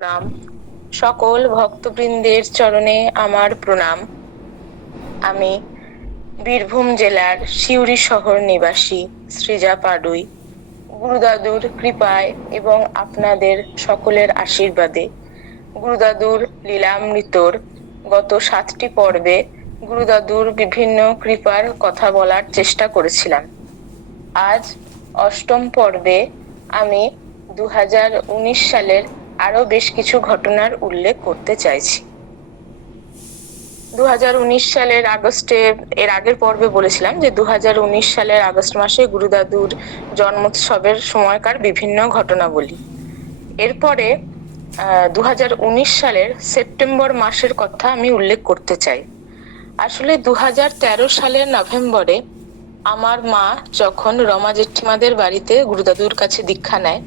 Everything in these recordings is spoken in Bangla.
প্রণাম। সকল ভক্তবৃন্দের চরণে আমার প্রণাম। আমি বীরভূম জেলার সিউড়ি শহর নিবাসী সৃজা পাডুই। গুরুদাদুর কৃপায় এবং আপনাদের সকলের আশীর্বাদে গুরুদাদুর লীলামৃতর গত 7টি পর্বে গুরুদাদুর বিভিন্ন কৃপার কথা বলার চেষ্টা করেছিলাম। আজ 8ম পর্বে আমি 2019 সালের আরো বেশ কিছু ঘটনার উল্লেখ করতে চাইছি। 2019 সালের আগস্টে, এর আগের পর্বে বলেছিলাম যে 2019 সালের আগস্ট মাসে গুরুদাদুর জন্মোৎসবের সময়কার বিভিন্ন ঘটনাবলী। এরপরে 2019 সালের সেপ্টেম্বর মাসের কথা আমি উল্লেখ করতে চাই। আসলে 2013 সালের নভেম্বরে আমার মা যখন রমা জেঠিমাদের বাড়িতে গুরুদাদুর কাছে দীক্ষা নেয়,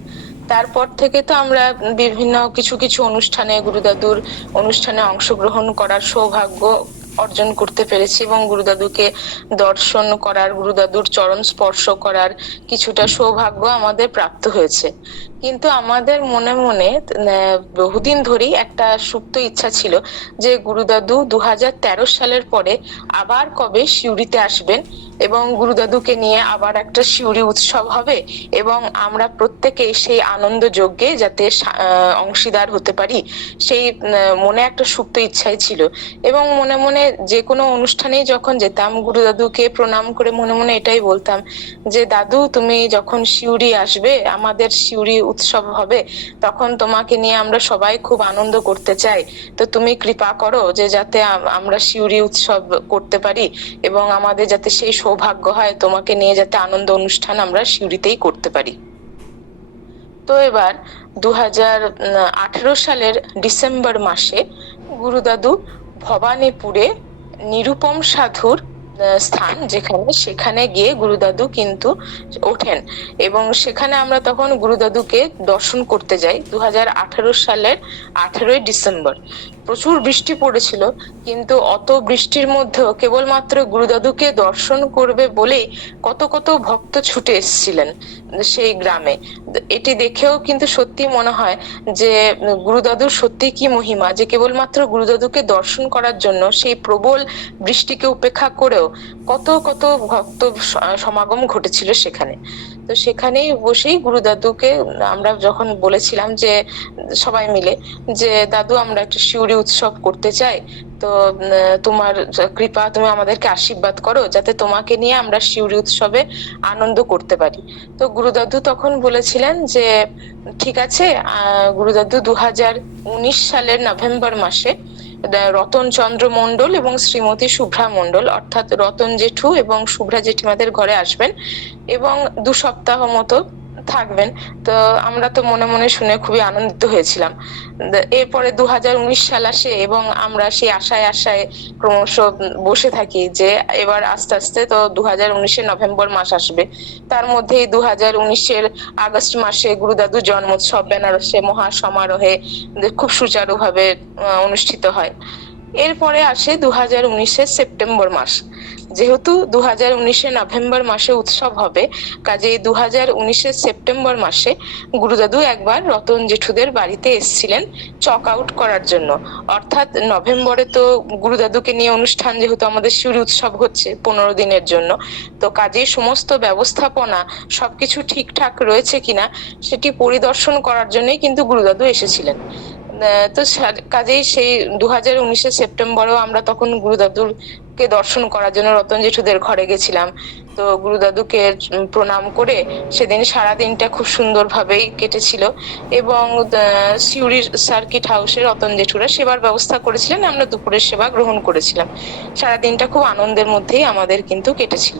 তারপর থেকে তো আমরা বিভিন্ন কিছু কিছু অনুষ্ঠানে গুরুদাদুর অনুষ্ঠানে অংশগ্রহণ করার সৌভাগ্য অর্জন করতে পেরেছি এবং গুরুদাদুকে দর্শন করার, গুরুদাদুর চরণ স্পর্শ করার কিছুটা সৌভাগ্য আমাদের প্রাপ্ত হয়েছে। কিন্তু আমাদের মনে মনে বহুদিন ধরেই একটা সুপ্ত ইচ্ছা ছিল যে গুরুদাদু 2013 সালের পরে আবার কবে সিউড়িতে আসবেন এবং গুরুদাদুকে নিয়ে আবার একটা সিউড়ি উৎসব হবে এবং আমরা প্রত্যেকে সেই আনন্দ যজ্ঞে যাতে অংশীদার হতে পারি, সেই মনে একটা সুপ্ত ইচ্ছাই ছিল। এবং মনে মনে যে কোনো অনুষ্ঠানেই যখন যেতাম গুরুদাদুকে প্রণাম করে মনে মনে এটাই বলতাম যে দাদু, তুমি যখন সিউড়ি আসবে, আমাদের সিউড়ি উৎসব হবে, তখন তোমাকে নিয়ে আমরা সবাই খুব আনন্দ করতে চাই। তো তুমি কৃপা করো যে যাতে আমরা সিউড়ি উৎসব করতে পারি এবং আমাদের যাতে সেই সৌভাগ্য হয় তোমাকে নিয়ে যাতে আনন্দ অনুষ্ঠান আমরা সিউড়িতেই করতে পারি। তো এবার 2018 সালের ডিসেম্বর মাসে গুরুদাদু ভবানীপুরে নিরুপম সাধুর স্থান সেখানে গিয়ে গুরুদাদু কিন্তু ওঠেন এবং সেখানে আমরা তখন গুরুদাদুকে দর্শন করতে যাই। 2018 সালের 18ই ডিসেম্বর প্রচুর বৃষ্টি পড়েছিল, কিন্তু অত বৃষ্টির মধ্যেও কেবলমাত্র গুরুদাদুকে দর্শন করবে বলেই কত কত ভক্ত ছুটে এসেছিলেন সেই গ্রামে। এটি দেখেও কিন্তু সত্যি মনে হয় যে গুরুদাদুর সত্যি কি মহিমা, যে কেবলমাত্র গুরুদাদুকে দর্শন করার জন্য সেই প্রবল বৃষ্টিকে উপেক্ষা করেও কত কত ভক্ত সমাগম ঘটেছিল সেখানে। তো সেখানেই বসেই গুরুদাদুকে আমরা যখন বলেছিলাম যে সবাই মিলে যে দাদু, আমরা একটা সিউড়ি উৎসব করতে চাই, তো তোমার কৃপা, তুমি আমাদেরকে আশীর্বাদ করো যাতে তোমাকে নিয়ে আমরা সিউড়ি উৎসবে আনন্দ করতে পারি। তো গুরুদাদু তখন বলেছিলেন যে ঠিক আছে। গুরুদাদু 2019 সালের নভেম্বর মাসে রতন চন্দ্র মণ্ডল এবং শ্রীমতী শুভ্রা মণ্ডল, অর্থাৎ রতন জেঠু এবং শুভ্রা জেঠিমাদের ঘরে আসবেন এবং 2 সপ্তাহ মতো থাকবেন। তো আমরা তো মনে মনে শুনে খুবই আনন্দিত হয়েছিলাম। এরপরে 2019 সাল আসে এবং আমরা সেই আশায় আশায় ক্রমশ বসে থাকি যে এবার আস্তে আস্তে তো 2019-এর নভেম্বর মাস আসবে। তার মধ্যেই 2019-এর আগস্ট মাসে গুরুদাদুর জন্মোৎসব বেনারসে মহা সমারোহে খুব সুচারুভাবে অনুষ্ঠিত হয়। এরপরে আসে 2019-এর সেপ্টেম্বর মাস। যেহেতু 2019-এর নভেম্বর মাসে উৎসব হবে, কাজেই 2019-এর সেপ্টেম্বর মাসে গুরুদাদু একবার রতন জেঠুদের বাড়িতে এসেছিলেন চক আউট করার জন্য। অর্থাৎ নভেম্বরে তো গুরুদাদুকে নিয়ে অনুষ্ঠান, যেহেতু আমাদের সিউড়ি উৎসব হচ্ছে 15 দিনের জন্য, তো কাজেই সমস্ত ব্যবস্থাপনা সবকিছু ঠিকঠাক রয়েছে কিনা সেটি পরিদর্শন করার জন্যই কিন্তু গুরুদাদু এসেছিলেন। তো কাজেই সেই 2019-এর সেপ্টেম্বরেও আমরা তখন গুরুদাদুকে দর্শন করার জন্য রতন জেঠুদের ঘরে গেছিলাম। তো গুরুদাদুকে প্রণাম করে সেদিন সারাদিনটা খুব সুন্দরভাবেই কেটেছিল এবং সিউড়ির সার্কিট হাউসে রতন জেঠুরা সেবার ব্যবস্থা করেছিলেন, আমরা দুপুরের সেবা গ্রহণ করেছিলাম। সারাদিনটা খুব আনন্দের মধ্যেই আমাদের কিন্তু কেটেছিল।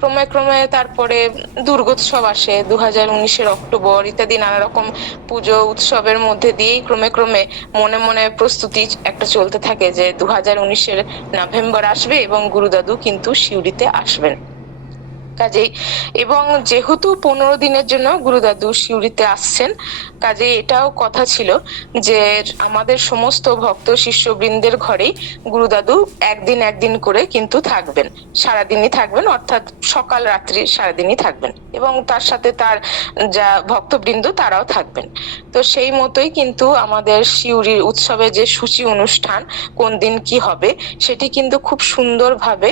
ক্রমে ক্রমে তারপরে দুর্গোৎসব আসে 2019-এর অক্টোবর ইত্যাদি নানা রকম পুজো উৎসবের মধ্যে দিয়েই ক্রমে ক্রমে মনে মনে প্রস্তুতি একটা চলতে থাকে যে 2019-এর নভেম্বর আসবে এবং গুরুদাদু কিন্তু সিউড়িতে আসবেন। কাজেই এবং যেহেতু 15 দিনের জন্য গুরুদাদু সিউড়িতে আসছেন, কাজে এটাও কথা ছিল যে আমাদের সমস্ত ভক্ত শিষ্যবৃন্দের ঘরেই গুরুদাদু একদিন একদিন করে কিন্তু থাকবেন, সারাদিনই থাকবেন, অর্থাৎ সকাল রাত্রি সারাদিনই থাকবেন, এবং তার সাথে তার যা ভক্তবৃন্দ তারাও থাকবেন। তো সেই মতোই কিন্তু আমাদের সিউড়ির উৎসবে যে সূচি অনুষ্ঠান, কোন দিন কি হবে, সেটি কিন্তু খুব সুন্দরভাবে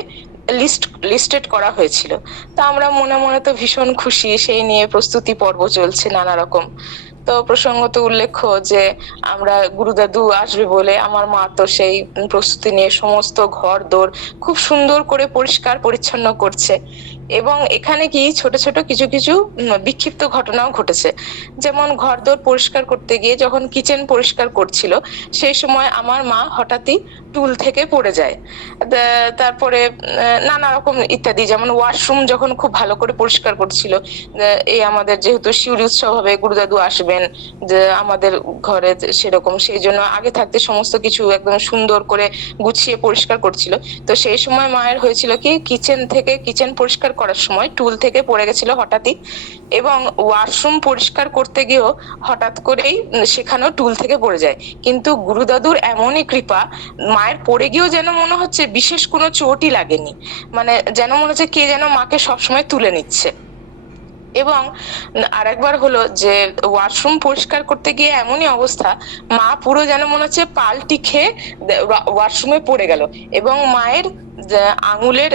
লিস্টেড করা হয়েছিল। তা আমরা মনে মনে তো ভীষণ খুশি, সেই নিয়ে প্রস্তুতি পর্ব চলছে নানা রকম। তো প্রসঙ্গত উল্লেখ্য যে আমরা গুরুদাদু আসবে বলে আমার মা তো সেই প্রস্তুতি নিয়ে সমস্ত ঘর দোর খুব সুন্দর করে পরিষ্কার পরিচ্ছন্ন করছে। এবং এখানে কি ছোট ছোট কিছু কিছু বিক্ষিপ্ত ঘটনাও ঘটেছে। যেমন ঘরদোর পরিষ্কার করতে গিয়ে যখন কিচেন পরিষ্কার করছিল, সেই সময় আমার মা হঠাৎই টুল থেকে পড়ে যায়। তারপরে নানা রকম ইত্যাদি, যেমন ওয়াশরুম যখন খুব ভালো করে পরিষ্কার করছিল, এই আমাদের যেহেতু সিউড়ি উৎসব হবে, গুরুদাদু আসবেন যে আমাদের ঘরে, সেরকম সেই জন্য আগে থাকতে সমস্ত কিছু একদম সুন্দর করে গুছিয়ে পরিষ্কার করছিল। তো সেই সময় মায়ের হয়েছিল কি, কিচেন পরিষ্কার করার সময় টুল থেকে পড়ে গেছিল হঠাৎই, এবং ওয়াশরুম পরিষ্কার করতে গিয়েও হঠাৎ করেই সেখানেও টুল থেকে পড়ে যায়। কিন্তু গুরুদাদুর এমনই কৃপা, মায়ের পড়ে গিয়েও যেন মনে হচ্ছে বিশেষ কোনো চোটই লাগেনি, মানে যেন মনে হচ্ছে কে যেন মাকে সবসময় তুলে নিচ্ছে। এবং আরেকবার হলো যে ওয়াশরুম পরিষ্কার করতে গিয়ে এমনই অবস্থা, মা পুরো যেন মনে হচ্ছে পাল্টি খেয়ে ওয়াশরুমে পড়ে গেল, এবং মায়ের আঙুলের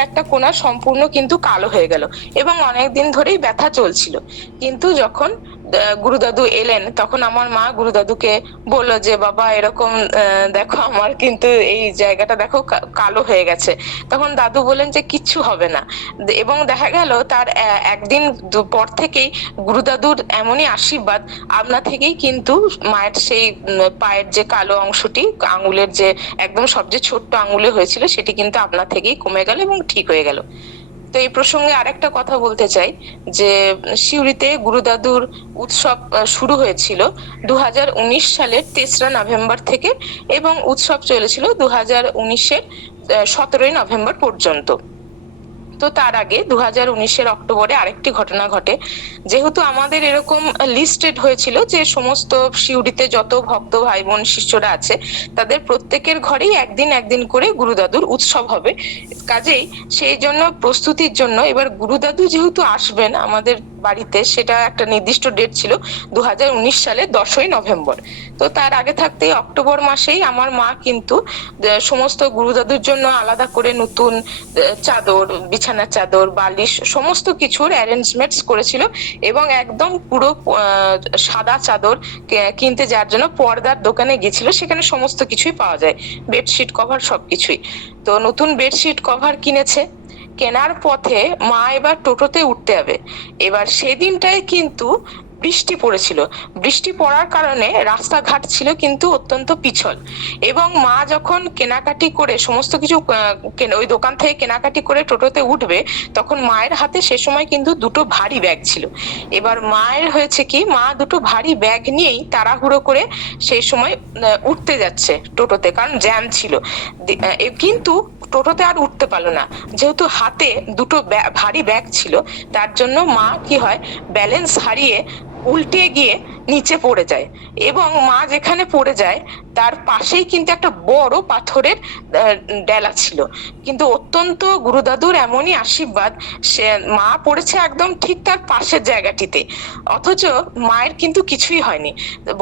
একটা কোণা সম্পূর্ণ কিন্তু কালো হয়ে গেল, এবং অনেকদিন ধরেই ব্যথা চলছিল। কিন্তু যখন গুরুদাদু এলেন, তখন আমার মা গুরুদাদুকে বললো যে বাবা এরকম দেখো আমার কিন্তু এই জায়গাটা দেখো কালো হয়ে গেছে। তখন দাদু বলেন যে কিচ্ছু হবে না, এবং দেখা গেল তার একদিন পর থেকেই গুরুদাদুর এমনই আশীর্বাদ, আপনা থেকেই কিন্তু মায়ের সেই পায়ের যে কালো অংশটি, আঙুলের যে একদম সবচেয়ে ছোট্ট আঙুলে হয়েছিল, সেটি কিন্তু আপনা থেকেই কমে গেল এবং ঠিক হয়ে গেল। তো এই প্রসঙ্গে আরেকটা কথা বলতে চাই যে সিউড়িতে গুরুদাদুর উৎসব শুরু হয়েছিল 2019 সালের 3রা নভেম্বর থেকে, এবং উৎসব চলেছিল 2019-এর 17ই নভেম্বর পর্যন্ত। তো তার আগে 2019-এর অক্টোবরে আরেকটি ঘটনা ঘটে। যেহেতু আমাদের এরকম লিস্টেড হয়েছিল যে সমস্ত সিউড়িতে যত ভক্ত ভাই বোন শিষ্যরা আছে, তাদের প্রত্যেকের ঘরেই একদিন একদিন করে গুরুদাদুর উৎসব হবে। কাজেই সেই জন্য প্রস্তুতির জন্য এবার গুরুদাদু যেহেতু আসবেন আমাদের বাড়িতে, সেটা একটা নির্দিষ্ট ডেট ছিল 2019 সালে 10ই নভেম্বর। তো তার আগে থাকতেই অক্টোবর মাসেই আমার মা কিন্তু সমস্ত গুরুদাদুর জন্য আলাদা করে নতুন চাদর, বিছানার চাদর, বালিশ, সমস্ত কিছুর অ্যারেঞ্জমেন্টস করেছিল, এবং একদম পুরো সাদা চাদর কিনতে যাওয়ার জন্য পর্দার দোকানে গেছিল। সেখানে সমস্ত কিছুই পাওয়া যায়, বেডশিট কভার সবকিছুই। তো নতুন বেডশিট কভার কিনেছে। কেনার পথে মা এবার টোটোতে উঠতে হবে। এবার সেদিনটায় কিন্তু বৃষ্টি পড়েছিল। বৃষ্টি পড়ার কারণে রাস্তাঘাট ছিল কিন্তু অত্যন্ত পিছল, এবং মা যখন কেনাকাটি করে সমস্ত কিছু ওই দোকান থেকে কেনাকাটি করে টোটোতে উঠবে, তখন মায়ের হাতে সে সময় কিন্তু দুটো ভারী ব্যাগ ছিল। এবার মায়ের হয়েছে কি, মা দুটো ভারী ব্যাগ নিয়েই তাড়াহুড়ো করে সেই সময় উঠতে যাচ্ছে টোটোতে, কারণ জ্যাম ছিল। কিন্তু টোটোতে আর উঠতে পারলো না, যেহেতু হাতে দুটো ভারী ব্যাগ ছিল। তার জন্য মা কি হয়, ব্যালেন্স হারিয়ে উল্টে গিয়ে নিচে পড়ে যায়, এবং মা যেখানে পড়ে যায় তার পাশেই কিন্তু একটা বড় পাথরের ডেলা ছিল। কিন্তু অত্যন্ত গুরুদাদুর এমনই আশীর্বাদ, সে মা পড়েছে একদম ঠিক তার পাশের জায়গাটিতে, অথচ মায়ের কিন্তু কিছুই হয়নি।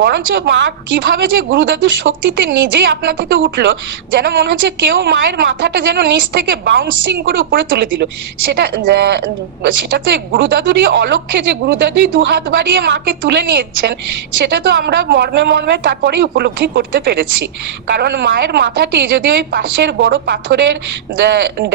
বরঞ্চ মা কিভাবে যে গুরুদাদুর শক্তিতে নিজেই আপনা থেকে উঠলো, যেন মনে হচ্ছে কেউ মায়ের মাথাটা যেন নিচ থেকে বাউন্সিং করে উপরে তুলে দিল। সেটাতে গুরুদাদুরই অলক্ষ্যে যে গুরুদাদুই দুহাত বাড়িয়ে মাকে তুলে নিয়েছেন, সেটা তো আমরা মর্মে মর্মে তারপরেই উপলব্ধি করতে পেরেছি। কারণ মায়ের মাথাটি যদি ওই পাশের বড় পাথরের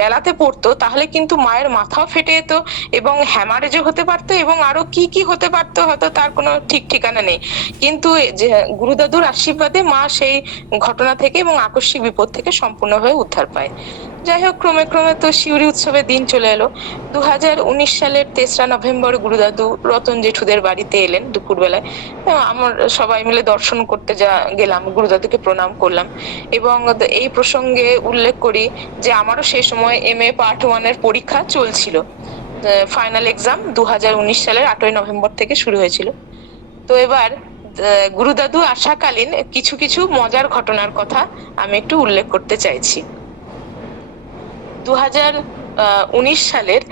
ডেলাতে পড়তো, তাহলে কিন্তু মায়ের মাথাও ফেটে যেত, এবং হ্যামারেজও হতে পারতো, এবং আরো কি কি হতে পারতো হয়তো তার কোনো ঠিক ঠিকানা নেই। কিন্তু যে গুরুদাদুর আশীর্বাদে মা সেই ঘটনা থেকে এবং আকস্মিক বিপদ থেকে সম্পূর্ণভাবে উদ্ধার পায়। যাই হোক, ক্রমে ক্রমে তো শিউরি উৎসবের দিন চলে এলো। 2019 সালের 3রা নভেম্বর গুরুদাদু রতন জেঠুদের বাড়িতে এলেন দুপুরবেলায়। আমার সবাই মিলে দর্শন করতে গেলাম, গুরুদাদুকে প্রণাম করলাম। এবং এই প্রসঙ্গে উল্লেখ করি যে আমারও সেই সময় MA পার্ট 1-এর পরীক্ষা চলছিল। ফাইনাল এক্সাম 2019 সালের 8ই নভেম্বর থেকে শুরু হয়েছিল। তো এবার গুরুদাদু আসাকালীন কিছু কিছু মজার ঘটনার কথা আমি একটু উল্লেখ করতে চাইছি। 2019 সালের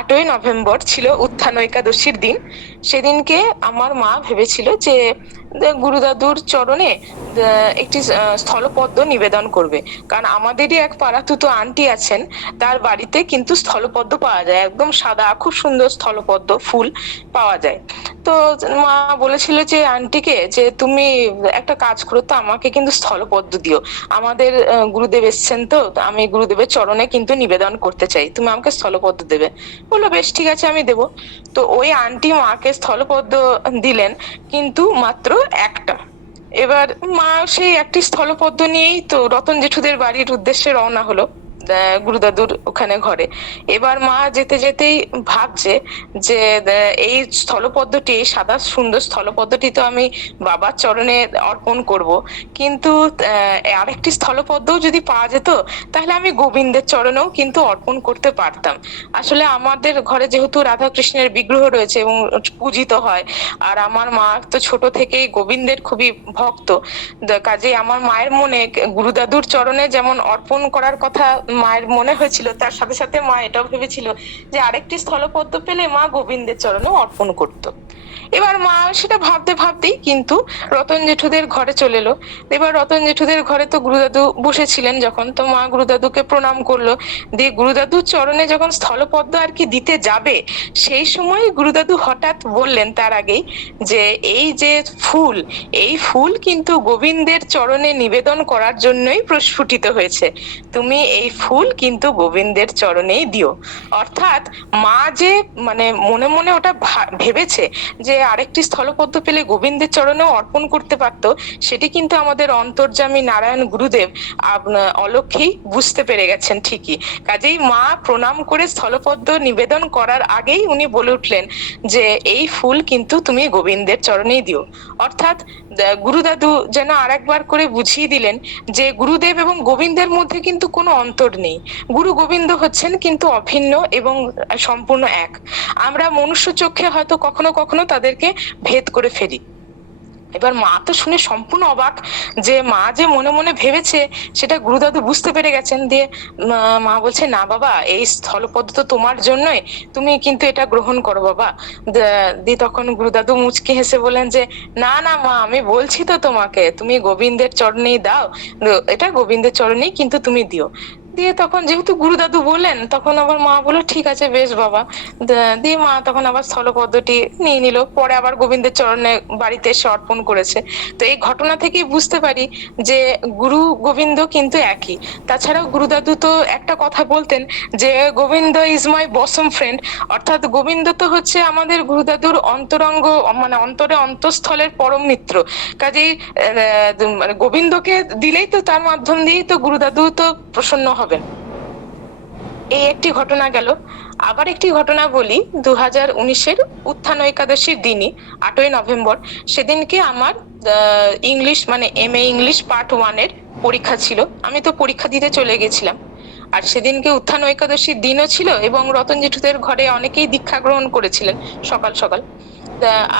8ই নভেম্বর ছিল উত্থান একাদশীর দিন। সেদিনকে আমার মা ভেবেছিল যে গুরুদাদুর চরণে একটি স্থলপদ্ম নিবেদন করবে, কারণ আমাদেরই এক পাড়াতুতো আন্টি আছেন, তার বাড়িতে কিন্তু স্থলপদ্ম পাওয়া যায়, একদম সাদা খুব সুন্দর স্থলপদ্ম ফুল পাওয়া যায়। তো মা বলেছিল যে আন্টিকে যে তুমি একটা কাজ করো তো, আমাকে কিন্তু স্থলপদ্ম দিও, আমাদের গুরুদেব এসছেন, তো আমি গুরুদেবের চরণে কিন্তু নিবেদন করতে চাই, তুমি আমাকে স্থলপদ্ম দেবে। বললো বেশ ঠিক আছে, আমি দেবো। তো ওই আন্টি মাকে স্থলপদ্ম দিলেন, কিন্তু মাত্র একটা। এবার মা সেই একটি স্থলপদ্ম নিয়েই তো রতন জেঠুদের বাড়ির উদ্দেশ্যে রওনা হলো, গুরুদাদুর ওখানে ঘরে। এবার মা যেতে যেতেই ভাবছে যে এই স্থলপদ্মটি, এই সাদা সুন্দর স্থলপদ্মটি তো আমি বাবার চরণে অর্পণ করব, কিন্তু আরেকটি স্থলপদ্ম যদি পাওয়া যেত তাহলে আমি গোবিন্দের চরণেও কিন্তু অর্পণ করতে পারতাম। আসলে আমাদের ঘরে যেহেতু রাধা কৃষ্ণের বিগ্রহ রয়েছে এবং পূজিত হয়, আর আমার মা তো ছোট থেকেই গোবিন্দের খুবই ভক্ত, কাজে আমার মায়ের মনে গুরুদাদুর চরণে যেমন অর্পণ করার কথা মায়ের মনে হয়েছিল, তার সাথে সাথে মা এটাও ভেবেছিল যে আরেকটি স্থলপদ্ম পেলে মা গোবিন্দের চরণেও অর্পণ করত। এবার মা সেটা ভাবতে ভাবতেই কিন্তু রতন জেঠুদের ঘরে চলে এলো। এবার রতন জেঠুদের ঘরে তো গুরুদাদু বসেছিলেন যখন, তো মা গুরুদাদুকে প্রণাম করলো, দিয়ে গুরুদাদুর চরণে যখন স্থলপদ্ম আর কি দিতে যাবে, সেই সময় গুরুদাদু হঠাৎ বললেন তার আগেই যে এই যে ফুল, এই ফুল কিন্তু গোবিন্দের চরণে নিবেদন করার জন্যই প্রস্ফুটিত হয়েছে, তুমি এই ফুল কিন্তু গোবিন্দের চরণেই দিও। অর্থাৎ মা যে মানে মনে মনে ওটা ভেবেছে যে আরেকটি স্থলপদ্ম পেলে গোবিন্দের চরণেও অর্পণ করতে পারত, সেটি কিন্তু আমাদের অন্তর্যামী নারায়ণ গুরুদেব অলক্ষেই বুঝতে পেরে গেছেন ঠিকই। কাজেই মা প্রণাম করে স্থলপদ্ম নিবেদন করার আগেই উনি বলে উঠলেন যে এই ফুল কিন্তু তুমি গোবিন্দের চরণেই দিও। অর্থাৎ গুরুদাদু যেন আরেকবার করে বুঝিয়ে দিলেন যে গুরুদেব এবং গোবিন্দের মধ্যে কিন্তু কোনো অন্তর নেই, গুরু গোবিন্দ হচ্ছেন কিন্তু অভিন্ন এবং সম্পূর্ণ এক। আমরা মনুষ্য চোখে হয়তো কখনো কখনো তাদেরকে ভেদ করে ফেলি। এবার মা তো শুনে সম্পূর্ণ অবাক যে মা যে মনে মনে ভেবেছে সেটা গুরুদাদু বুঝতে পেরে গেছেন। দিয়ে মা বলছে না বাবা, এই স্থলপদ্ম তো তোমার জন্যই, তুমি কিন্তু এটা গ্রহণ করো বাবা। দিয়ে তখন গুরুদাদু মুচকি হেসে বলেন যে না না মা, আমি বলছি তো তোমাকে, তুমি গোবিন্দের চরণেই দাও, এটা গোবিন্দের চরণেই কিন্তু তুমি দিও। দিয়ে তখন যেহেতু গুরুদাদু বললেন, তখন আবার মা বললো ঠিক আছে বেশ বাবা। দিয়ে মা তখন আবার স্থলপদ্মটি নিয়ে নিল, পরে আবার গোবিন্দের চরণে বাড়িতে এসে অর্পণ করেছে। তো এই ঘটনা থেকেই বুঝতে পারি যে গুরু গোবিন্দ কিন্তু একই। তাছাড়াও গুরুদাদু তো একটা কথা বলতেন যে Govinda is my Vasam friend, অর্থাৎ গোবিন্দ তো হচ্ছে আমাদের গুরুদাদুর অন্তরঙ্গ, মানে অন্তরে অন্তঃস্থলের পরম মিত্র। কাজেই মানে গোবিন্দকে দিলেই তো, তার মাধ্যম দিয়েই তো গুরুদাদু তো প্রসন্ন হবেন। এই একটি ঘটনা গেল। আবার একটি ঘটনা বলি, 2019-এর উত্থান একাদশীর দিনই 8ই নভেম্বর, সেদিনকে আমার ইংলিশ মানে MA ইংলিশ পার্ট 1-এর পরীক্ষা ছিল। আমি তো পরীক্ষা দিতে চলে গেছিলাম। আর সেদিনকে উত্থান একাদশীর দিনও ছিল এবং রতন জেঠুদের ঘরে অনেকেই দীক্ষা গ্রহণ করেছিলেন সকাল সকাল।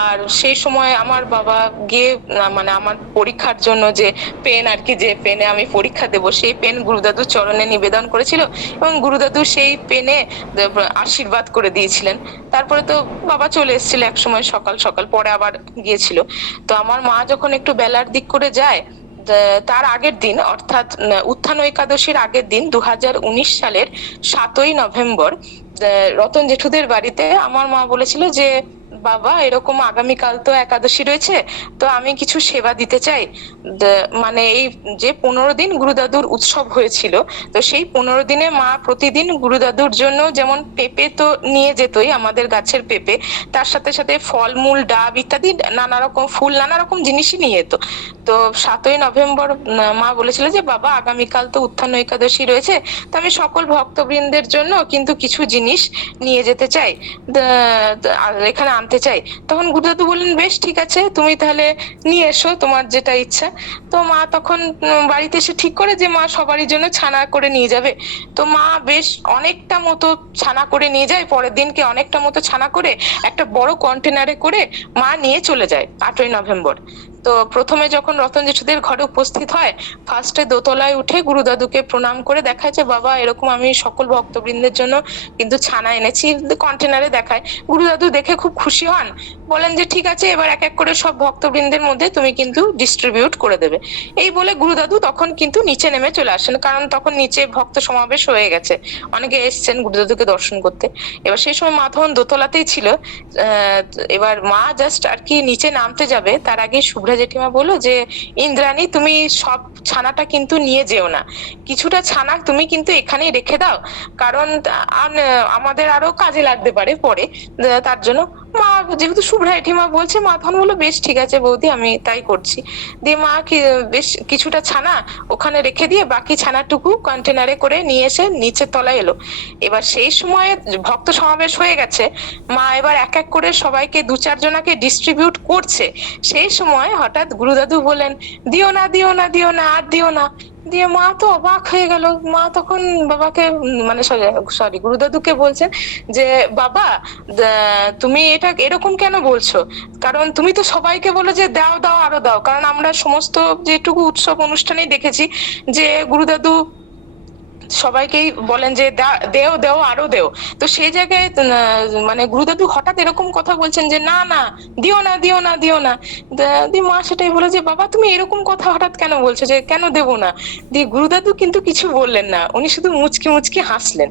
আর সেই সময় আমার বাবা গিয়ে মানে আমার পরীক্ষার জন্য যে পেন আর কি, যে পেনে আমি পরীক্ষা দেব, সেই পেন গুরুদাদুর চরণে নিবেদন করেছিল এবং গুরুদাদু সেই পেনে আশীর্বাদ করে দিয়েছিলেন। তারপরে তো বাবা চলে এসেছিল এক সময় সকাল সকাল, পরে আবার গিয়েছিল। তো আমার মা যখন একটু বেলার দিক করে যায়, তার আগের দিন অর্থাৎ উত্থান একাদশীর আগের দিন 2019 সালের 7ই নভেম্বর রতন জেঠুদের বাড়িতে আমার মা বলেছিল যে বাবা এরকম আগামীকাল তো একাদশী রয়েছে, তো আমি কিছু সেবা দিতে চাই। মানে এই যে 15 দিন গুরুদাদুর উৎসব হয়েছিল, তো সেই 15 দিনে মা প্রতিদিন গুরুদাদুর জন্য যেমন পেঁপে তো নিয়ে যেতই, আমাদের গাছের পেঁপে, তার সাথে সাথে ফলমূল, ডাব ইত্যাদি নানা রকম ফুল, নানা রকম জিনিসই নিয়ে যেত। তো 7ই নভেম্বর মা বলেছিল যে বাবা আগামীকাল তো উত্থান একাদশী রয়েছে, তো আমি সকল ভক্তবৃন্দের জন্য কিন্তু কিছু জিনিস নিয়ে যেতে চাই, এখানে আনতে চাই। তখন গুরুদাদু বললেন বেশ ঠিক আছে, তুমি তাহলে নিয়ে এসো, তোমার যেটা ইচ্ছা। তো মা তখন বাড়িতে এসে ঠিক করে যে মা সবারই জন্য ছানা করে নিয়ে যাবে। তো মা বেশ অনেকটা মতো ছানা করে নিয়ে যায়, পরের দিনকে অনেকটা মতো ছানা করে একটা বড় কন্টেনারে করে মা নিয়ে চলে যায় 8ই নভেম্বর। তো প্রথমে যখন রতন জেঠুদের ঘরে উপস্থিত হয়, ফার্স্টে দোতলায় উঠে গুরুদাদুকে প্রণাম করে দেখায় যে বাবা এরকম আমি সকল ভক্তবৃন্দের জন্য কিন্তু ছানা এনেছি, কন্টেনারে দেখায়। গুরুদাদু দেখে খুব খুশি হন, বলেন যে ঠিক আছে এবার এক এক করে সব ভক্তবৃন্দের মধ্যে তুমি কিন্তু ডিস্ট্রিবিউট করে দেবে। এই বলে গুরুদাদু তখন কিন্তু নিচে নেমে চলে আসেন, কারণ তখন নিচে ভক্ত সমাবেশ হয়ে গেছে, অনেকে এসছেন গুরুদাদুকে দর্শন করতে। এবার সেই সময় মা তখন দোতলাতেই ছিল। এবার মা জাস্ট আর কি নিচে নামতে যাবে, তার আগে শুভ্রা জেঠিমা বললো যে ইন্দ্রাণী তুমি সব ছানাটা কিন্তু নিয়ে যেও না, কিছুটা ছানা তুমি কিন্তু এখানেই রেখে দাও, কারণ আমাদের আরো কাজে লাগতে পারে পরে, তার জন্য। মা যেহেতু শুভ্রা জেঠিমা বলছে, মা তখন বললো বেশ ঠিক আছে বৌদি, আমি তাই করছি। দিয়ে মা বেশ কিছুটা ছানা ওখানে রেখে দিয়ে বাকি ছানাটুকু কন্টেনারে করে নিয়ে এসে নিচের তলায় এলো। এবার সেই সময়ে ভক্ত সমাবেশ হয়ে গেছে, মা এবার এক এক করে সবাইকে 2-4 জনাকে ডিস্ট্রিবিউট করছে। সেই সময় হঠাৎ গুরুদাদু বলেন দিও না দিও না দিও না আর দিও না। দিয়ে মা তো অবাক হয়ে গেল। মা তখন বাবাকে মানে সরি গুরুদাদুকে বলছেন যে বাবা তুমি এটা এরকম কেন বলছো, কারণ তুমি তো সবাইকে বলো যে দাও দাও আরো দাও, কারণ আমরা সমস্ত যেটুকু উৎসব অনুষ্ঠানেই দেখেছি যে গুরুদাদু সবাইকেই বলেন যে দেও দেও আরো দেও। তো সেই জায়গায় মানে গুরুদাদু হঠাৎ এরকম কথা বলছেন যে না না দিও না দিও না দিও না। দি মা সেটাই বলে যে বাবা তুমি এরকম কথা হঠাৎ কেন বলছো যে কেন দেবো না। দিয়ে গুরুদাদু কিন্তু কিছু বললেন না, উনি শুধু মুচকি মুচকি হাসলেন।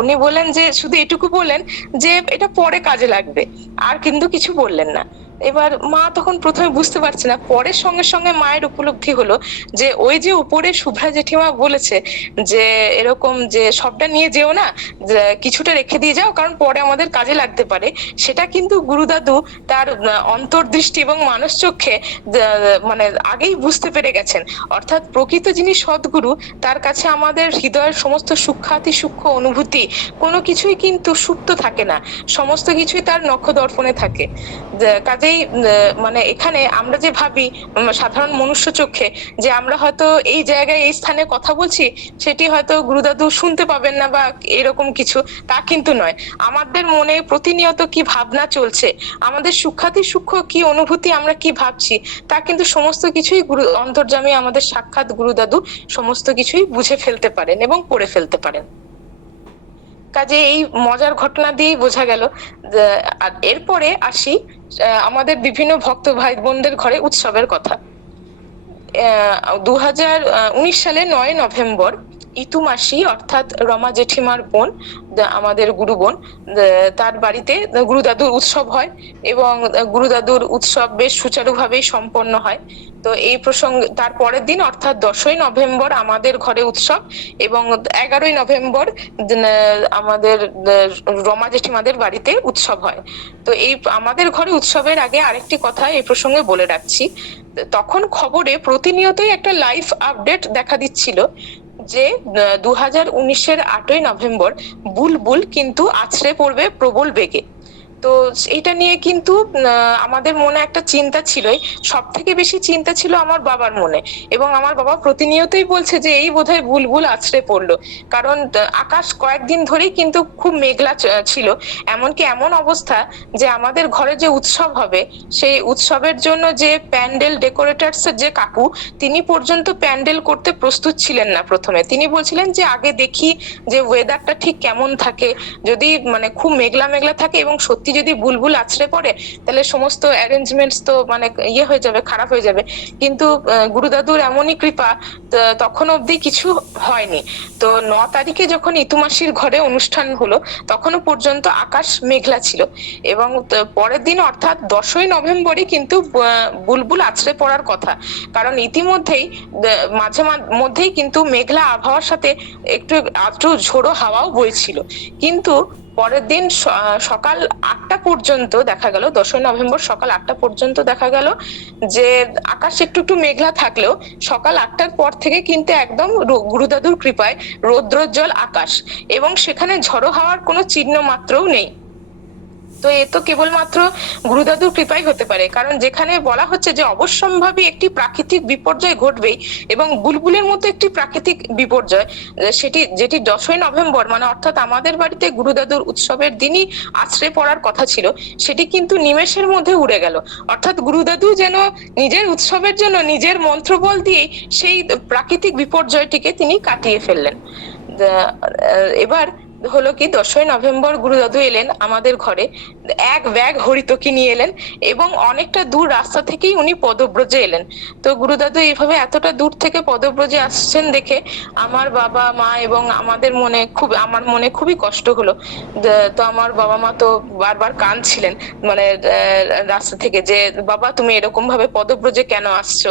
উনি বললেন যে শুধু এটুকু বললেন যে এটা পরে কাজে লাগবে, আর কিন্তু কিছু বললেন না। এবার মা তখন প্রথমে বুঝতে পারছে না, পরের সঙ্গে সঙ্গে মায়ের উপলব্ধি হলো যে ওই যে উপরে শুভ্রা জেঠিমা বলেছে যে এরকম যে সবটা নিয়ে যেও না, কিছুটা রেখে দিয়ে যাও কারণ পরে আমাদের কাজে লাগতে পারে, সেটা কিন্তু গুরুদাদু তার অন্তর্দৃষ্টি এবং মানস চক্ষে মানে আগেই বুঝতে পেরে গেছেন। অর্থাৎ প্রকৃত যিনি সদ্গুরু, তার কাছে আমাদের হৃদয়ের সমস্ত সূক্ষ্মাতি সূক্ষ্ম অনুভূতি কোনো কিছুই কিন্তু সুপ্ত থাকে না, সমস্ত কিছুই তার নখদর্পণে থাকে। কাজেই মানে এখানে আমরা যে ভাবি সাধারণ মনুষ্য চোখে যে আমরা হয়তো এই জায়গায় এই স্থানে কথা বলছি, সেটি হয়তো গুরুদাদু শুনতে পাবেন না বা এরকম কিছু, তা কিন্তু নয়। আমাদের মনে প্রতিনিয়ত কি ভাবনা চলছে, আমাদের সূক্ষ্মাতি সূক্ষ্ম কি অনুভূতি, আমরা কি ভাবছি, তা কিন্তু সমস্ত কিছুই অন্তর্যামী আমাদের সাক্ষাৎ গুরুদাদু সমস্ত কিছুই বুঝে ফেলতে পারেন এবং পড়ে ফেলতে পারেন। কাজে এই মজার ঘটনা দিয়েই বোঝা গেল। আর এরপরে আসি আমাদের বিভিন্ন ভক্ত ভাই বোনদের ঘরে উৎসবের কথা। 2019 সালে 9 নভেম্বর ইতু মাসি অর্থাৎ রমা জেঠিমার বোন, আমাদের গুরু বোন, তার বাড়িতে গুরুদাদুর উৎসব হয় এবং গুরুদাদুর উৎসব বেশ সুচারুভাবেই সম্পন্ন হয়। তো এই প্রসঙ্গে তার পরের দিন অর্থাৎ 10ই নভেম্বর আমাদের ঘরে উৎসব এবং 11ই নভেম্বর আমাদের রমা জেঠিমাদের বাড়িতে উৎসব হয়। তো এই আমাদের ঘরে উৎসবের আগে আরেকটি কথা এই প্রসঙ্গে বলে রাখছি, তখন খবরে প্রতিনিয়তই একটা লাইভ আপডেট দেখা দিচ্ছিল যে 2019-এর 8ই নভেম্বর বুলবুল কিন্তু আছড়ে পড়বে প্রবল বেগে। তো এটা নিয়ে কিন্তু আমাদের মনে একটা চিন্তা ছিলই, সব থেকে বেশি চিন্তা ছিল আমার বাবার মনে, এবং আমার বাবা প্রতিনিয়তই বলছে যে এই বোধহয় বুলবুল আছড়ে পড়লো, কারণ আকাশ কয়েকদিন ধরেই কিন্তু খুব মেঘলা ছিল, এমনকি এমন অবস্থা যে আমাদের ঘরে যে উৎসব হবে সেই উৎসবের জন্য যে প্যান্ডেল ডেকোরেটার্স যে কাকু, তিনি পর্যন্ত প্যান্ডেল করতে প্রস্তুত ছিলেন না। প্রথমে তিনি বলছিলেন যে আগে দেখি যে ওয়েদারটা ঠিক কেমন থাকে, যদি মানে খুব মেঘলা মেঘলা থাকে এবং সত্যি যদি বুলবুল আছড়ে পড়ে তাহলে সমস্ত অ্যারেঞ্জমেন্টস তো মানে হয়ে যাবে, খারাপ হয়ে যাবে। কিন্তু গুরুদাদুর এমনই কৃপা, তখন অবধি কিছু হয়নি। তো 9 তারিখে যখন ইতুমাসির ঘরে অনুষ্ঠান হলো তখনও পর্যন্ত আকাশ মেঘলা ছিল, এবং পরের দিন অর্থাৎ 10ই নভেম্বরই কিন্তু বুলবুল আছড়ে পড়ার কথা। কারণ ইতিমধ্যেই মাঝে মধ্যেই কিন্তু মেঘলা আবহাওয়ার সাথে একটু ঝোড়ো হাওয়াও বইছিল। কিন্তু পরের দিন সকাল 8টা পর্যন্ত দেখা গেল, 10ই নভেম্বর সকাল 8টা পর্যন্ত দেখা গেল যে আকাশ একটু মেঘলা থাকলেও সকাল 8টার পর থেকে কিন্তু একদম গুরুদাদুর কৃপায় রৌদ্রোজ্জ্বল আকাশ, এবং সেখানে ঝড়ো হাওয়ার কোনো চিহ্ন মাত্রও নেই। তো এ তো কেবলমাত্র গুরুদাদুর কৃপাই হতে পারে, কারণ যেখানে বলা হচ্ছে যে অবশ্যম্ভাবী একটি প্রাকৃতিক বিপর্যয় ঘটবেই, এবং বুলবুলের মতো একটি প্রাকৃতিক বিপর্যয় যেটি 10ই নভেম্বর মানে অর্থাৎ আমাদের বাড়িতে গুরুদাদুর উৎসবের দিনই আছড়ে পড়ার কথা ছিল, সেটি কিন্তু নিমেষের মধ্যে উড়ে গেল। অর্থাৎ গুরুদাদু যেন নিজের উৎসবের জন্য নিজের মন্ত্রবল দিয়েই সেই প্রাকৃতিক বিপর্যয়টিকে তিনি কাটিয়ে ফেললেন। এবার হলো কি, 10ই নভেম্বর গুরুদাদু এলেন আমাদের ঘরে, এক ব্যাগ হরিতকি নিয়ে এলেন, এবং অনেকটা দূর রাস্তা থেকেই উনি পদব্রজে এলেন। তো গুরুদাদু এইভাবে এতটা দূর থেকে পদব্রজে আসছেন দেখে আমার বাবা মা এবং আমার মনে খুবই কষ্ট হলো। তো আমার বাবা মা তো বারবার কাঁদছিলেন, মানে রাস্তা থেকে, যে বাবা তুমি এরকম ভাবে পদব্রজে কেন আসছো।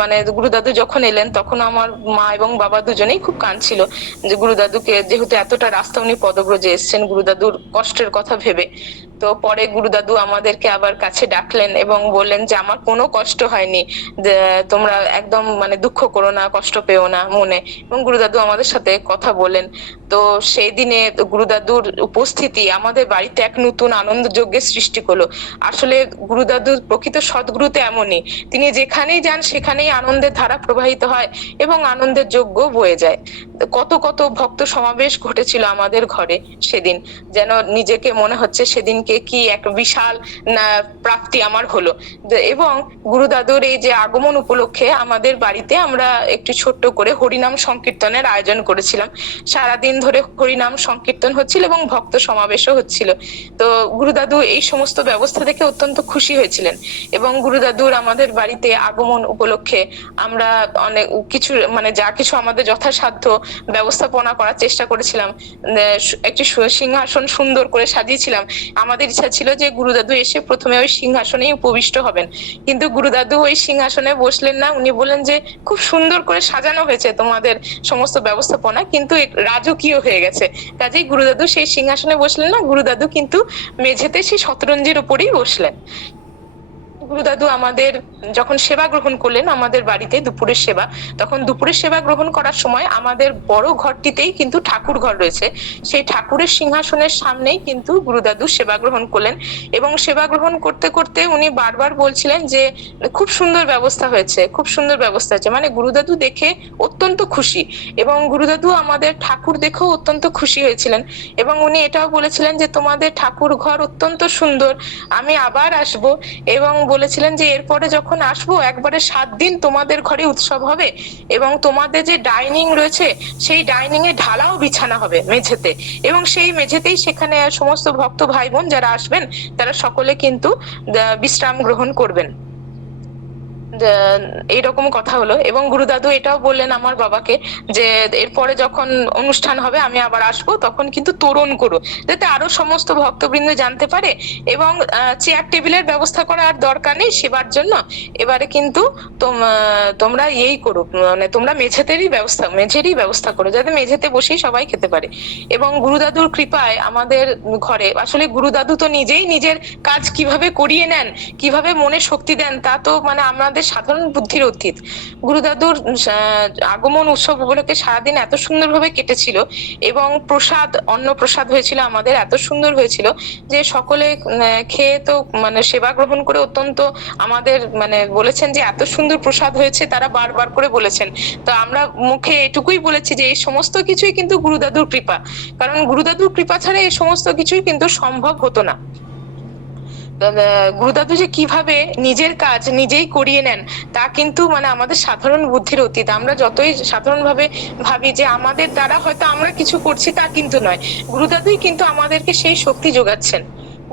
মানে গুরুদাদু যখন এলেন তখন আমার মা এবং বাবা দুজনেই খুব কাঁদছিল, যে গুরুদাদুকে যেহেতু এতটা রাস্তা উনি পদব্রজে এসছেন গুরুদাদুর কষ্টের কথা ভেবে। তো পরে গুরুদাদু আমাদেরকে আবার কাছে ডাকলেন এবং বললেন যে আমার কোনো কষ্ট হয়নি, যে তোমরা একদম মানে দুঃখ করো না, কষ্ট পেও না মনে। এবং গুরুদাদু আমাদের সাথে কথা বলেন। তো সেই দিনে গুরুদাদুর উপস্থিতি আমাদের বাড়িতে এক নতুন আনন্দ যজ্ঞের সৃষ্টি করলো। আসলে গুরুদাদুর প্রকৃত সদ্গুরুতে এমনই, তিনি যেখানেই যান সেখানেই আনন্দের ধারা প্রবাহিত হয় এবং আনন্দের যজ্ঞ বয়ে যায়। কত কত ভক্ত সমাবেশ ঘটেছিল আমাদের ঘরে সেদিন, যেন নিজেকে মনে হচ্ছে সেদিনকে কি এক বিশাল প্রাপ্তি আমার হলো। এবং গুরুদাদুর এই যে আগমন উপলক্ষে আমাদের বাড়িতে আমরা একটু ছোট্ট করে হরিনাম সংকীর্তনের আয়োজন করেছিলাম। সারাদিন ধরে হরিনাম সংকীর্তন হচ্ছিল এবং ভক্ত সমাবেশও হচ্ছিল। তো গুরুদাদু এই সমস্ত ব্যবস্থা দেখে অত্যন্ত খুশি হয়েছিলেন, এবং গুরুদাদুর আমাদের বাড়িতে আগমন উপলক্ষে আমরা অনেক কিছু মানে যা কিছু আমাদের যথাসাধ্য ব্যবস্থাপনা করার চেষ্টা করেছিলাম। একটি সিংহাসন সুন্দর করে সাজিয়েছিলাম। আমাদের ইচ্ছা ছিল যে গুরুদাদু এসে প্রথমে ওই সিংহাসনেই উপবিষ্ট হবেন, কিন্তু গুরুদাদু ওই সিংহাসনে বসলেন না। উনি বললেন যে খুব সুন্দর করে সাজানো হয়েছে তোমাদের সমস্ত ব্যবস্থাপনা, কিন্তু রাজকীয় হয়ে গেছে, কাজেই গুরুদাদু সেই সিংহাসনে বসলেন না, গুরুদাদু কিন্তু মেঝেতে সেই শতরঞ্জির উপরেই বসলেন। গুরুদাদু আমাদের যখন সেবা গ্রহণ করলেন আমাদের বাড়িতে দুপুরের সেবা, তখন দুপুরের সেবা গ্রহণ করার সময় আমাদের বড় ঘরটিতেই কিন্তু ঠাকুর ঘর রয়েছে, সেই ঠাকুরের সিংহাসনের সামনেই কিন্তু গুরুদাদু সেবা গ্রহণ করলেন। এবং সেবা গ্রহণ করতে করতে উনি বারবার বলছিলেন যে খুব সুন্দর ব্যবস্থা হয়েছে, খুব সুন্দর ব্যবস্থা হয়েছে, মানে গুরুদাদু দেখে অত্যন্ত খুশি, এবং গুরুদাদু আমাদের ঠাকুর দেখেও অত্যন্ত খুশি হয়েছিলেন। এবং উনি এটাও বলেছিলেন যে তোমাদের ঠাকুর ঘর অত্যন্ত সুন্দর, আমি আবার আসবো, এবং বলেছিলেন যে এরপরে যখন আসবো একবারে 7 দিন তোমাদের ঘরে উৎসব হবে, এবং তোমাদের যে ডাইনিং রয়েছে সেই ডাইনিং এ ঢালাও বিছানা হবে মেঝেতে, এবং সেই মেঝেতেই সেখানে সমস্ত ভক্ত ভাই বোন যারা আসবেন তারা সকলে কিন্তু বিশ্রাম গ্রহণ করবেন। এইরকম কথা হলো। এবং গুরুদাদু এটাও বললেন আমার বাবাকে যে এরপরে যখন অনুষ্ঠান হবে আমি আবার আসবো, তখন কিন্তু তোরণ করো, যাতে আরো সমস্ত ভক্তবৃন্দ জানতে পারে, এবং চেয়ার টেবিলের ব্যবস্থা করার দরকার নেই সেবার জন্য, এবারে কিন্তু তোমরা করো, মানে তোমরা মেঝেরই ব্যবস্থা করো, যাতে মেঝেতে বসেই সবাই খেতে পারে। এবং গুরুদাদুর কৃপায় আমাদের ঘরে, আসলে গুরুদাদু তো নিজেই নিজের কাজ কিভাবে করিয়ে নেন, কিভাবে মনে শক্তি দেন, তা তো মানে আমাদের সাধারণ বুদ্ধির অতীত। গুরুদাদুর আগমন উৎসব উপলক্ষে সারাদিন এত সুন্দরভাবে কেটেছিল, এবং অন্ন প্রসাদ হয়েছিল আমাদের, এত সুন্দর হয়েছিল যে সকলে খেয়ে তো মানে সেবা গ্রহণ করে অত্যন্ত আমাদের মানে বলেছেন যে এত সুন্দর প্রসাদ হয়েছে, তারা বারবার করে বলেছেন। তো আমরা মুখে এটুকুই বলেছি যে এই সমস্ত কিছুই কিন্তু গুরুদাদুর কৃপা, কারণ গুরুদাদুর কৃপা ছাড়া এই সমস্ত কিছুই কিন্তু সম্ভব হতো না। গুরুদাদু যে কিভাবে নিজের কাজ নিজেই করিয়ে নেন তা কিন্তু মানে আমাদের সাধারণ বুদ্ধির অতীত। আমরা যতই সাধারণ ভাবে ভাবি যে আমাদের দ্বারা হয়তো আমরা কিছু করছি, তা কিন্তু নয়, গুরুদাদুই কিন্তু আমাদেরকে সেই শক্তি যোগাচ্ছেন।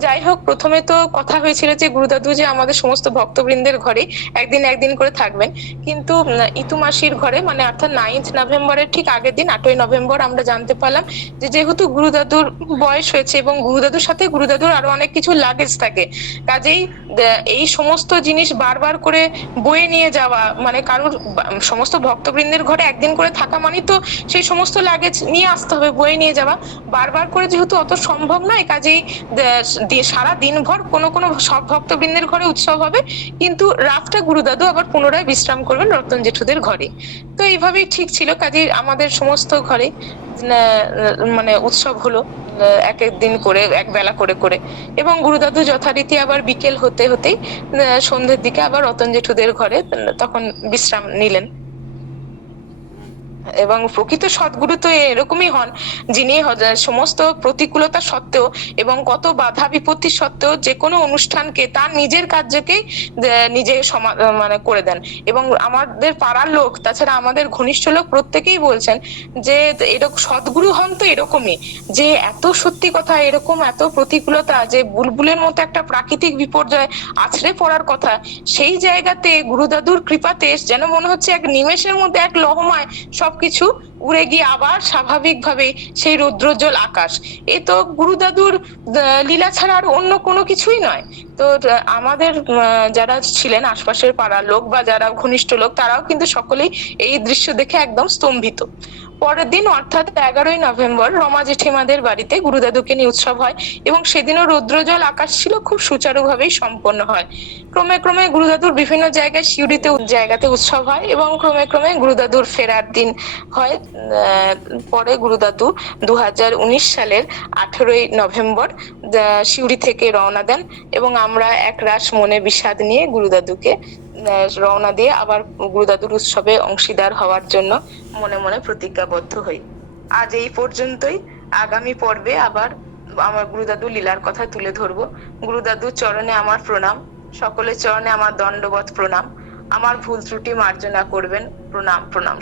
যাই হোক, প্রথমে তো কথা হয়েছিল যে গুরুদাদু যে আমাদের সমস্ত ভক্তবৃন্দের ঘরে একদিন একদিন করে থাকবেন, কিন্তু ইতু মাসির ঘরে, মানে অর্থাৎ 9th নভেম্বরের ঠিক আগের দিন 8ই নভেম্বর আমরা জানতে পারলাম যে যেহেতু গুরুদাদুর বয়স হয়েছে এবং গুরুদাদুর সাথে গুরুদাদুর আরো অনেক কিছু লাগেজ থাকে, কাজেই এই সমস্ত জিনিস বারবার করে বয়ে নিয়ে যাওয়া, মানে কারোর সমস্ত ভক্তবৃন্দের ঘরে একদিন করে থাকা মানে তো সেই সমস্ত লাগেজ নিয়ে আসতে হবে, বয়ে নিয়ে যাওয়া বারবার করে যেহেতু অত সম্ভব নয়, কাজেই সারা দিনভর কোনো কোনো সব ভক্তবৃন্দের ঘরে উৎসব হবে, কিন্তু রাতটা গুরুদাদু আবার পুনরায় বিশ্রাম করবেন রতন জেঠুদের ঘরে। তো এইভাবেই ঠিক ছিল, কাজেই আমাদের সমস্ত ঘরে মানে উৎসব হলো এক এক দিন করে, এক বেলা করে করে। এবং গুরুদাদু যথারীতি আবার বিকেল হতে হতেই সন্ধ্যের দিকে আবার রতন জেঠুদের ঘরে তখন বিশ্রাম নিলেন। এবং প্রকৃত সদ্গুরু তো এরকমই হন, যিনি সমস্ত প্রতিকূলতা সত্ত্বেও এবং কত বাধা বিপত্তি সত্ত্বেও যে কোনো অনুষ্ঠানকে তার নিজের কার্যকেই নিজে মানে করে দেন। এবং আমাদের পাড়ার লোক, তাছাড়া আমাদের ঘনিষ্ঠ লোক প্রত্যেকেই বলছেন যে এরকম সদ্গুরু হন তো এরকমই, যে এত সত্যি কথা, এরকম এত প্রতিকূলতা, যে বুলবুলের মতো একটা প্রাকৃতিক বিপর্যয় আছড়ে পড়ার কথা, সেই জায়গাতে গুরুদাদুর কৃপাতে যেন মনে হচ্ছে এক নিমেষের মধ্যে এক লহমায় সবকিছু উড়ে গিয়ে আবার স্বাভাবিকভাবে সেই রৌদ্রোজ্জ্বল আকাশ। এ তো গুরুদাদুর লীলা ছাড়া আর অন্য কোনো কিছুই নয়। তো আমাদের যারা ছিলেন আশপাশের পাড়ার লোক বা যারা ঘনিষ্ঠ লোক, তারাও কিন্তু সকলেই এই দৃশ্য দেখে একদম স্তম্ভিত। পরের দিন অর্থাৎ 11ই নভেম্বর রমা জেঠিমাদের বাড়িতে গুরুদাদুকে নিয়ে উৎসব হয়, এবং সেদিনও রৌদ্রোজ্জ্বল আকাশ ছিল, খুব সুচারুভাবেই সম্পন্ন হয়। ক্রমে ক্রমে গুরুদাদুর বিভিন্ন জায়গায় সিউড়িতে জায়গাতে উৎসব হয়, এবং ক্রমে ক্রমে গুরুদাদুর ফেরার দিন হয়। পরে গুরুদাদু 2019 সালের 18ই নভেম্বর সিউড়ি থেকে রওনা দেন, এবং আমরা একরাশ মনে বিষাদ নিয়ে গুরুদাদুকে রওনা দিয়ে আবার গুরুদাদুর উৎসবে অংশীদার হওয়ার জন্য মনে মনে প্রতিজ্ঞাবদ্ধ হই। আজ এই পর্যন্তই। আগামী পর্বে আবার আমার গুরুদাদু লীলার কথা তুলে ধরবো। গুরুদাদুর চরণে আমার প্রণাম, সকলের চরণে আমার দণ্ডবত প্রণাম। আমার ভুল ত্রুটি মার্জনা করবেন। প্রণাম প্রণাম।